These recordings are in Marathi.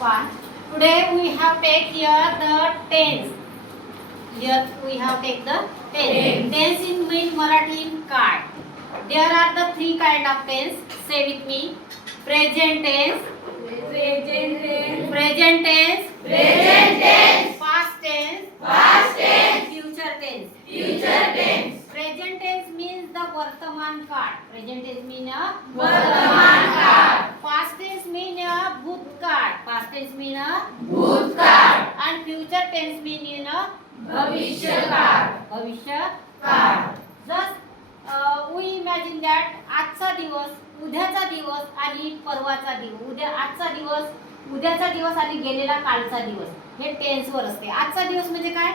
Fine. Today we have take here the tense. Here we have take the tense. Tense in mean Marathi in card. There are the three kind of tense. Say with me. Present tense. Present tense. Present tense. Present tense. Past tense. Past tense. Future tense. Future tense. Present tense means the Vartaman काळ. Present tense mean a Vartaman काळ. Past tense mean a भूतकाळ. Past tense mean a भूतकाळ. And future tense mean a भविष्यकाळ. भविष्यकाळ. Just we imagine that आजचा दिवस, उद्याचा दिवस आणि परवाचा दिवस. आजचा दिवस, उद्याचा दिवस आणि गेलेला कालचा दिवस हे टेन्स वर असते. आजचा दिवस म्हणजे काय?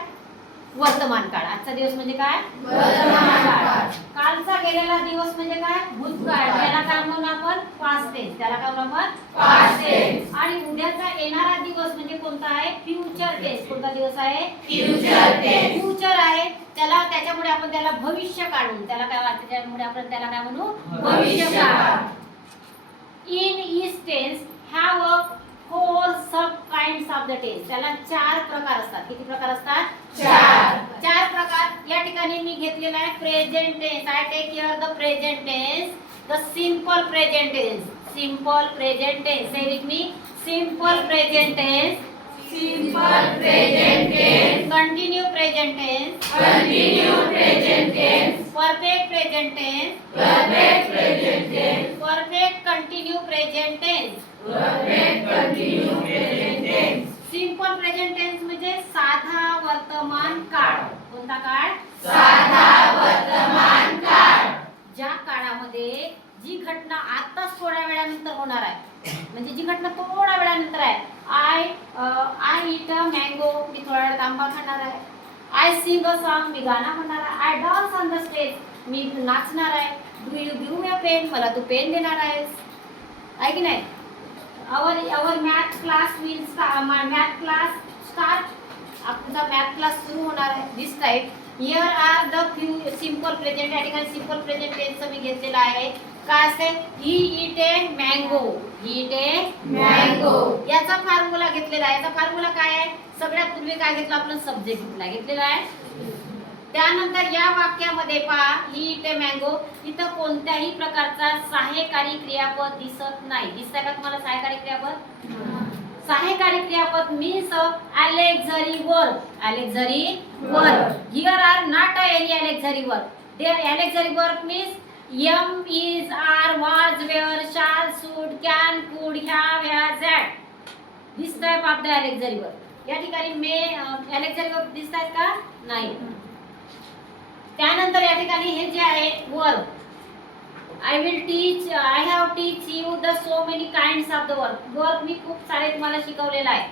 वर्तमान काळ. आजचा दिवस म्हणजे काय? वर्तमान काळ. कालचा गेलेला दिवस म्हणजे काय? भूतकाळ. त्याला काय म्हणू आपण? Past tense. त्याला काय म्हणू आपण? Past tense. आणि उद्याचा येणारा दिवस म्हणजे कोणता आहे? Future tense. कोणता दिवस आहे? Future tense. फ्युचर आहे. त्याला त्याच्यामुळे आपण त्याला भविष्य काढू. त्याला काय वाटतं? त्यामुळे आपण त्याला काय म्हणू? भविष्य काळ. In each tense have a four sub kinds of the tense. त्याला चार प्रकार असतात. किती प्रकार असतात? चार प्रकार. या ठिकाणी मी घेतलेला आहे present tense. I take here the present tense, the simple present tense. Simple present tense. Say with me. Simple present tense. Simple present tense. Continue present tense. Continue present tense. Perfect present tense. Perfect present tense. Perfect continue present tense. Perfect continue present tense. Simple present tense म्हणजे साधा वर्तमान काळ. कोणता काळ? साधा वर्तमान काळ. ज्या काळामध्ये जी घटना आताच थोड्या वेळानंतर होणार आहे, म्हणजे जी घटना थोड्या वेळानंतर आहे. आय ईट अ मँगो, मी थोड्या वेळात आंबा खाणार आहे. आय सिंग अ सॉन्ग, मी गाणं म्हणणार आहे. I dance on the stage, मी नाचणार आहे. Do you give me a pen, मला तू पेन देणार आहेस. आहे की नाही? our math class will start. Math class start. आपला math class सुरू होणार आहे. This type. Here are the few simple present. या ठिकाणी simple present tense मी घेतलेला आहे. काय असते? He eat a mango. He eat a mango. याचा फॉर्म्युला घेतलेला आहे. याचा फॉर्म्युला काय आहे? सगळ्यात पूर्वी काय घेतलं आपण? सब्जेक्ट घेतलेला आहे. त्यानंतर या वाक्यामध्ये पहा, ही इट ए मँगो. इथं कोणत्याही प्रकारचा सहाय्यकारी क्रियापद दिसत नाही. दिसतंय का तुम्हाला सहाय्यकारी क्रियापद? सहाय्यकारी क्रियापद means auxiliary verb. Auxiliary verb. Here are not any auxiliary verb. There auxiliary verb means am, is, are, was, were, shall, should, can, could, have, has, had. This type of the auxiliary verb. या ठिकाणी मे ऑक्झिलरी वर्ब दिसतात का? नाही. त्यानंतर या ठिकाणी हे जे आहे verb, I have teach you the so many kinds of the verb. Verb मी खूप सारे तुम्हाला शिकवलेला आहे.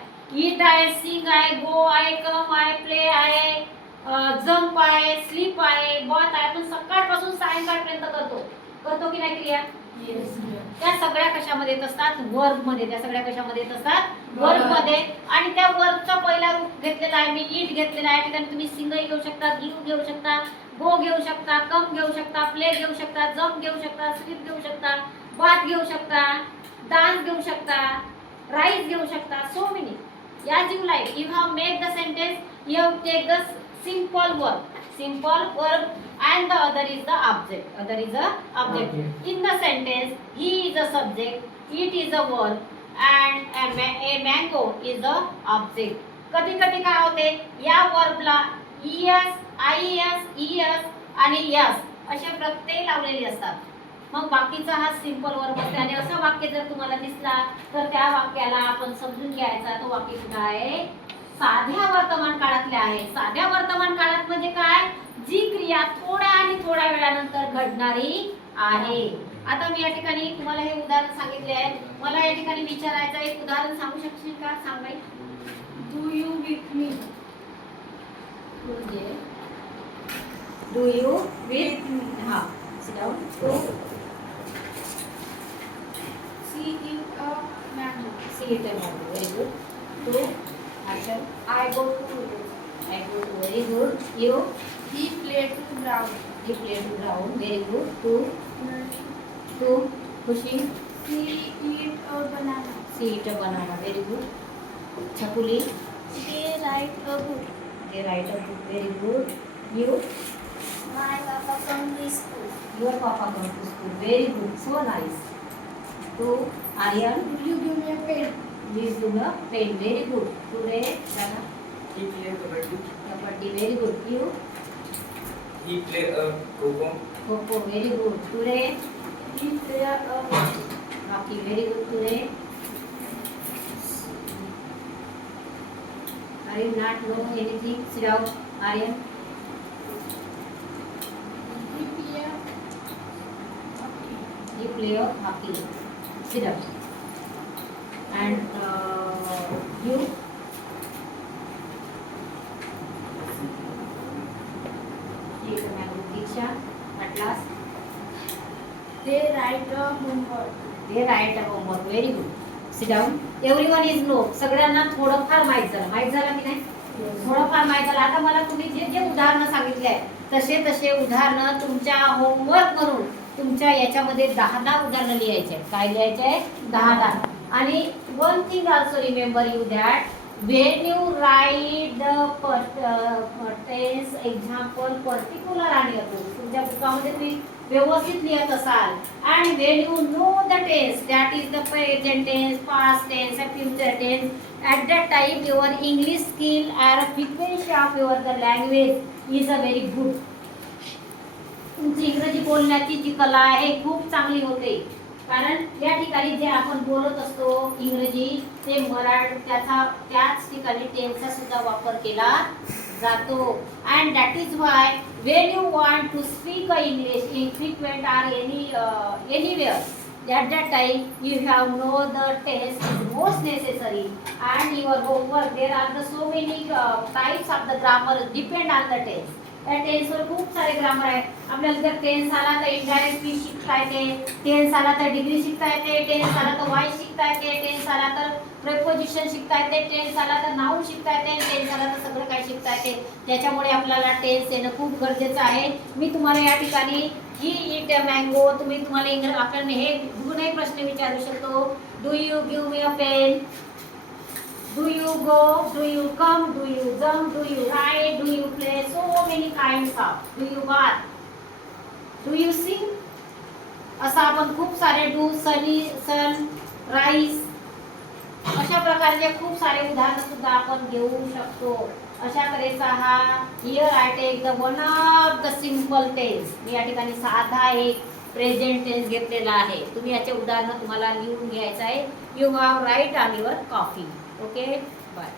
ईट आहे, सिंग आहे, गो आहे, कम आहे, प्ले आहे, जंप आहे, स्लीप आहे, बॉथ आहे. आपण सकाळपासून सायंकाळपर्यंत करतो की नाही क्रिया? त्या सगळ्या कशामध्ये येत असतात? वर्ब मध्ये. त्या सगळ्या कशामध्ये येत असतात? वर्ब मध्ये. आणि त्या वर्बचा पहिला रूप घेतलेला आहे मी, ईट घेतलेला आहे. ठिकाणी तुम्ही सिंग घेऊ शकता, गिव घेऊ शकता, गो घेऊ शकता, कम घेऊ शकता, प्ले घेऊ शकता, जम्प घेऊ शकता, स्लीप घेऊ शकता, बाथ घेऊ शकता, डान्स घेऊ शकता, राईज घेऊ शकता. So many. As you like. You have made the sentence. You have take the simple verb. Simple verb and the other is the object. Other is the object. In the sentence, he is a subject, it is a verb and a mango is the object. कधी कधी काय होते? या वर्बला es, ies, आणि यस असे प्रत्यय लावलेले असतात. मग बाकीचा हा सिंपल वर्ब असते. आणि असं वाक्य जर तुम्हाला दिसला तर त्या वाक्याला आपण समजून घ्यायचा तो वाक्य कुठं आहे? साध्या वर्तमान काळातले आहे. साध्या वर्तमान काळात म्हणजे काय? जी क्रिया थोड्या वेळानंतर घडणारी आहे. आता मी या ठिकाणी तुम्हाला हे उदाहरण सांगितले आहे. मला या ठिकाणी विचारायचं एक उदाहरण सांगू शकशील का? सांग बाई. Do you with me. म्हणजे डू यू विथ मी. हा, sit down. To See it a mango. see it a mango. Very good. Two action. I go to village. I go to. Very good. You. He played to ground. He play to ground. Very good. Two pushing. He eat a banana. See it a banana. Very good. Chhakuli, They write a book. they write a book. Very good. You, My papa come to school. your papa come to school. Very good. So nice. To Aryan, Will you give me a pen? please do the pen. Very good. Today, Dana, He play kabaddi. Kapati. Very good. You, He play kho-kho. Coco. Very good. Today, We play a hockey. hockey. Very good. Today, are you not know anything? Sit down, Aryan. We play a hockey. You play a hockey. Sit down. And you, you can have a Diksha. At last, They write a homework. they write a homework. Very good. Sit down. Everyone is know. सगळ्यांना थोडंफार माहित झालं की नाही? थोडंफार माहित झालं. आता मला तुम्ही जे जे उदाहरणं सांगितले आहे तसे तसे उदाहरणं तुमच्या होमवर्क म्हणून तुमच्या याच्यामध्ये 10 उदाहरणं लिहायचे आहेत. काय लिहायचे आहे? 10. आणि one thing also remember you that when you write the tense example particular आणि तुमच्या बुकामध्ये तुम्ही व्यवस्थित लिहत असाल and when you know the tense that is the present tense, past tense and future tense at that time your English skill or frequency of your the language is a very good. तुमची इंग्रजी बोलण्याची जी कला आहे खूप चांगली होते कारण या ठिकाणी जे आपण बोलत असतो इंग्रजी ते त्याच ठिकाणी टेन्सचा सुद्धा वापर केला जातो and that is why when you want to speak English in frequent are anywhere at that time you have know the tense is most necessary and your homework there are the so many types of the grammar depend on the tense. त्या टेन्सवर खूप सारे ग्रामर आहे आपल्याला जर टेन्स आला तर इनडायरेक्ट स्पीच शिकता येते टेन्स आला तर डिग्री शिकता येते टेन्स आला तर वाईस शिकता येते टेन्स आला तर प्रेपोजिशन शिकता येते टेन्स आला तर नाऊन शिकता येते टेन्स आला तर सगळं काही शिकता येते त्याच्यामुळे आपल्याला टेन्स येणं खूप गरजेचं आहे मी तुम्हाला या ठिकाणी ही इट मँगो तुम्हाला इंग्रजी आपल्याला हे दोनही प्रश्न विचारू शकतो do you give me a pen Do you go? Do you come? Do you jump? Do you ride? Do you play? So many kinds of. Do you bath? Do you sing? असं आपण खूप सारे डू सन राईस अशा प्रकारचे खूप सारे उदाहरण सुद्धा आपण घेऊ शकतो अशा तऱ्हेचा हा here I take the one of the simple tense मी या ठिकाणी साधा एक प्रेझेंट टेन्स घेतलेला आहे तुम्ही याचे उदाहरण तुम्हाला लिहून घ्यायचं आहे you have write on your copy okay bye